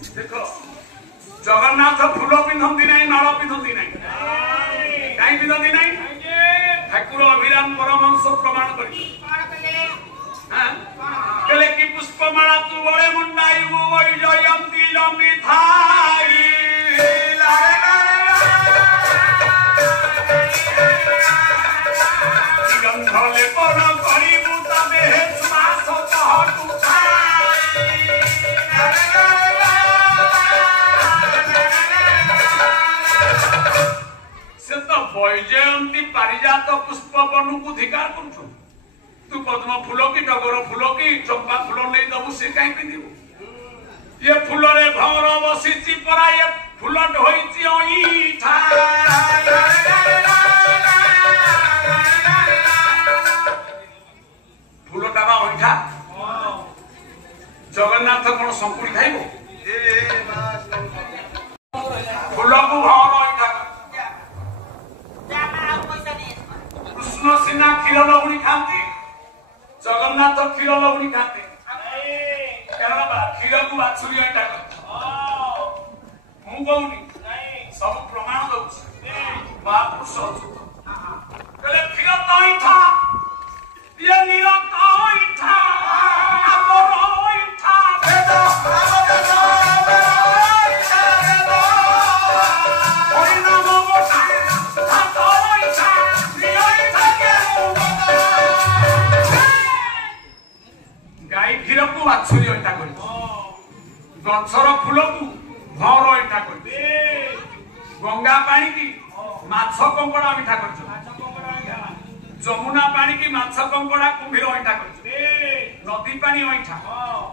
देख जगन्नाथ फूल पिंधती ना नड़ पिंधती ना कहीं पिंधती ना ठाकुर अभिराम परमहंस प्रमाण कर कि पुष्पमाला तू बड़े मुंडाई जयंती लंबी थाई गंधले पन करिबु तबे श्वास कहतु से तो वैजयंती पारिजात पुष्प बनु को धिकार कर तू पद्म फूल की टगर फूल की चंपा फूल नहीं दबु से कहीं पिंधु ये फूल रे भंवर बसी परा ये फूल ढोईची अईठा फूल टाबा अईठा जगन्नाथ कौन संकुड़ी खाइब फूल को भंवर अईठा कृष्ण सिन्हा क्षीर लवणी खाती जगन्नाथ क्षीर लवणी खाते क्षीर को बाछुरी अईठा मु कहूनी सब प्रमाण दउछि महापुरुष कहले क्षीर तो अईठा ये निरंतर अईठा अमर अईठा वेद हरिनाम गोटा हाथ अईठा निरंतर गाई क्षीर को बाछुरी अईठा कर गछर फूल को भौर अईठा कर गंगा पानी की माछ कंकड़ा अईठा कर जमुना पानी की माछ कंकड़ा कुंभीर अईठा कर नदी पानी अईठा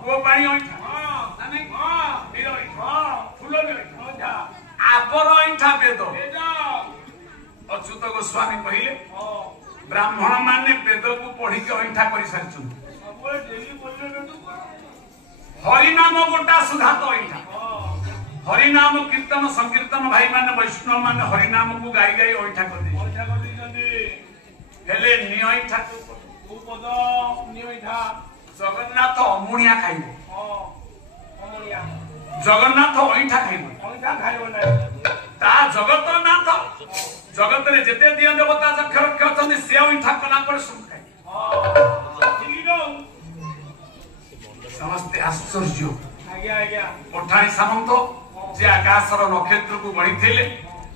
कूओ पानी अईठा फूल आबर अईठा वेद अच्युत गोस्वामी कहले ब्राह्मण माने वेद को पढ़ी के अईठा कर सारी हरिनाम गोटा सुधा तो अईठा हरिनाम कीर्तन संकीर्तन भाई माने वैष्णव माने हरिनाम को गाई गाई अईठा कर हेले नियठा तू पद नियठा जगन्नाथ अमुनिया खाइबो अमुनिया जगन्नाथ अईठा खाइबो अईठा खाइबो ना ता जगतनाथ जगत रे जेते दिया देवता जखर कहतनी से अईठा कला पर सुन खाइ समस्त आश्चर्य आज्ञा आज्ञा पठाणी सामंत जे आकाशर नक्षत्र को गणी थिले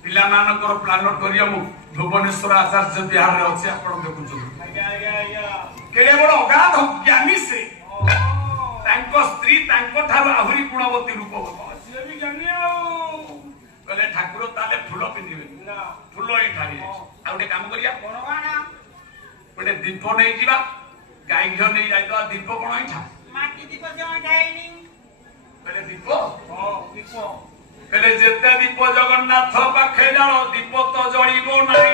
पिला मानकर प्लानेटोरियम भुवनेश्वर आचार्य बिहार रे अछि आपण देखु केले बड़ अगाध ज्ञानी से तांको स्त्री तांको ठार आहुरी गुणवती रूपवती से भी ज्ञानी कहले ठाकुर ताले फूल पिंदिबे ना फूल ही ठारी आ उठे काम करिया कोन गाना उठे दीप नै जिबा गाई घ नै जाय तो दीप कोन ही ठा माटी दीप जे ठाईनी कहले दीप हां दीप कहले जेते दीप जगन्नाथ पाखे जानो दीप तो जळिबो नाही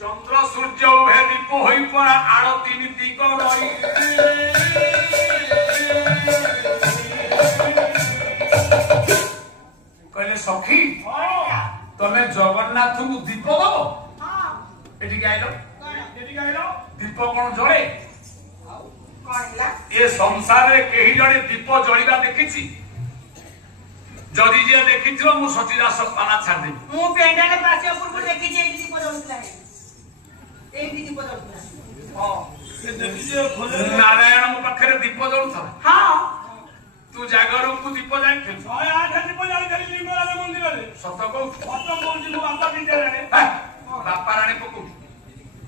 चंद्र सूर्य उभे दीप होई परा आरती नीति करई कहले सखी तमे जगन्नाथ को दीप दबो हां एठी गाइलो दीप कोन जळे ये संसार रे केही जणे दीप जळिबा देखिछि जदी जे देखिथिरो मु सचिदास पाना छाड़ दे मु पेंडाले पासे ऊपर देखिछि एही दीप जळुतला एही दीप जळुतला हां से देखिजे खोले नारायण मु पाखरे दीप जळुथला हां तू जागरू को दीप जाई थे 108 दीप जाई खाली लिंगराज मंदिर रे सत को खत्म बोलछि मु बापा दिते रे बापा राणी पकु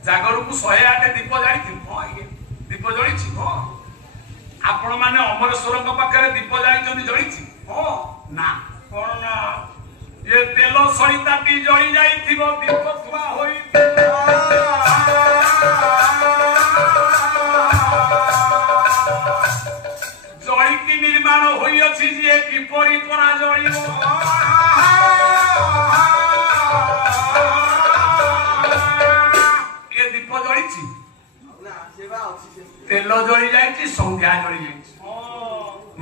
जागरू को 108 दीप जाई थे हां दीप जळिछि हो आपण माने अमरेश्वर को पाखरे दीप जाई जळिछि हो ना कोन ना ये तेल सरिताटी जळि जाई थिबो दीप थुआ होई जळि की निर्माण होई अछि जे किपरि परा जळिबो ये दीप जळिछि तेल जळि जाइछि संध्या जळि जाइछि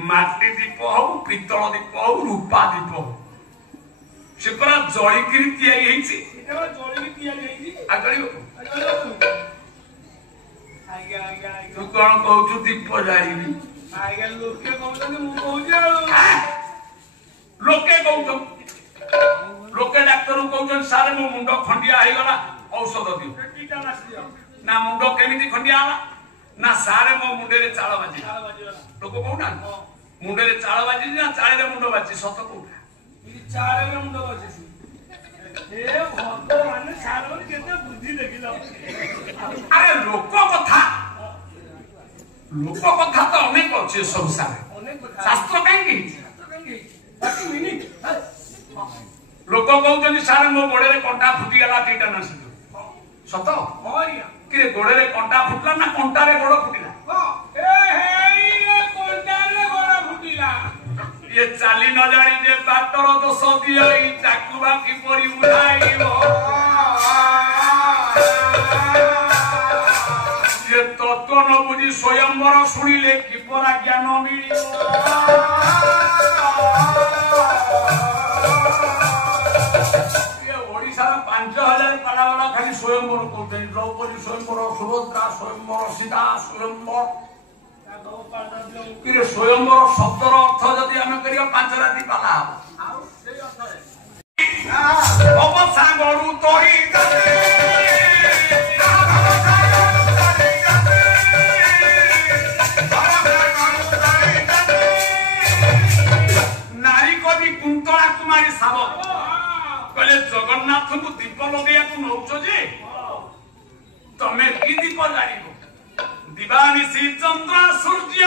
माटी दीप हो पितल दीप हो रूपा दीप हो से पूरा जळि किरि तयारी हेछि एटा जळि कि तयारी हेछि आ जळि तू कौन कहू दीप जाई लोके कहू लोके डाक्तर कहते सारे मो मुंड खंडिया हो गला औषध दियो ना मुंड केमिति खंडिया होला ना सारे मो मुंडे रे चाल बाजी लोक कहूना मुंडे रे चाल बाजी ना चाले रे मुंड बाजी सत कहूना चाले रे मुंड बाजी ए भगवान सारे केते बुद्धि देखिलो अरे लोक कथा तो अनेक अच्छे संसार शास्त्र कहीं लोक कहते सारे मो गोड़े कंटा फुटीगला दीटा ना सत कि गोड़े कंटा फुटला ना कंटारे गोड़ फुटिला ये चाली न जानी जे बाटर दोष दियो चाकुबा किपरि उठाइबो ये तत्व न बुझी स्वयंवर शुणिले किपरा ज्ञान मिलिबो ये ओडिसा 5000 पालावाला खाली स्वयंवर कहते द्रौपदी स्वयंवर सुभद्रा स्वयंवर सीता स्वयंवर कि स्वयंवर शब्दर अर्थ जदि आम कर 5 राति पाला अवसागरु तोरी नारी कवि कुंतला कुमारी सावक कहले जगन्नाथ को दीप लगे नौच जे तमें कि दीप जान दिवानी श्री चंद्र सूर्य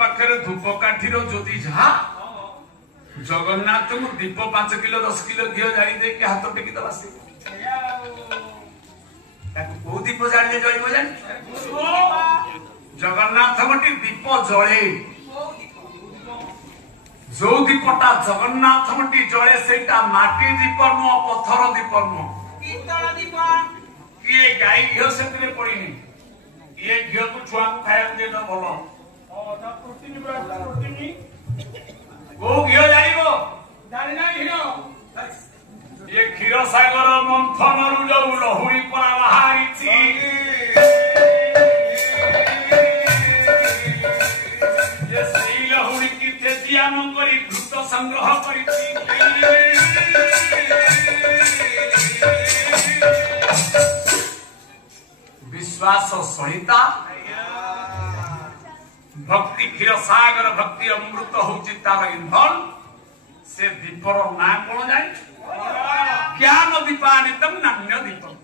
पाखे धूप काठीर ज्योति जहा जगन्नाथ को दीप 5 किलो 10 किलो घी जाई दे के हाथ टेकी दबा से को दीप जाने जळिबो जान जगन्नाथ गोटी दीप जळे जो दीपटा जगन्नाथ गोटी जळे सेटा माटी दीप नो पत्थर दीप नो पितल दीप ये गाई घी से पड़ीनी ये घी को छुआ को खाया दे तो भलो ये क्षीर सागर मंथन जो लहुरी परा बाहरी लहुरी की तेजियान करी घृत संग्रह कर विश्वास सहिता भक्ति क्षीर सागर भक्ति अमृत होची तार इंधन से दीपर ना कौन जाए ज्ञान दीपानितम नान्य दीपम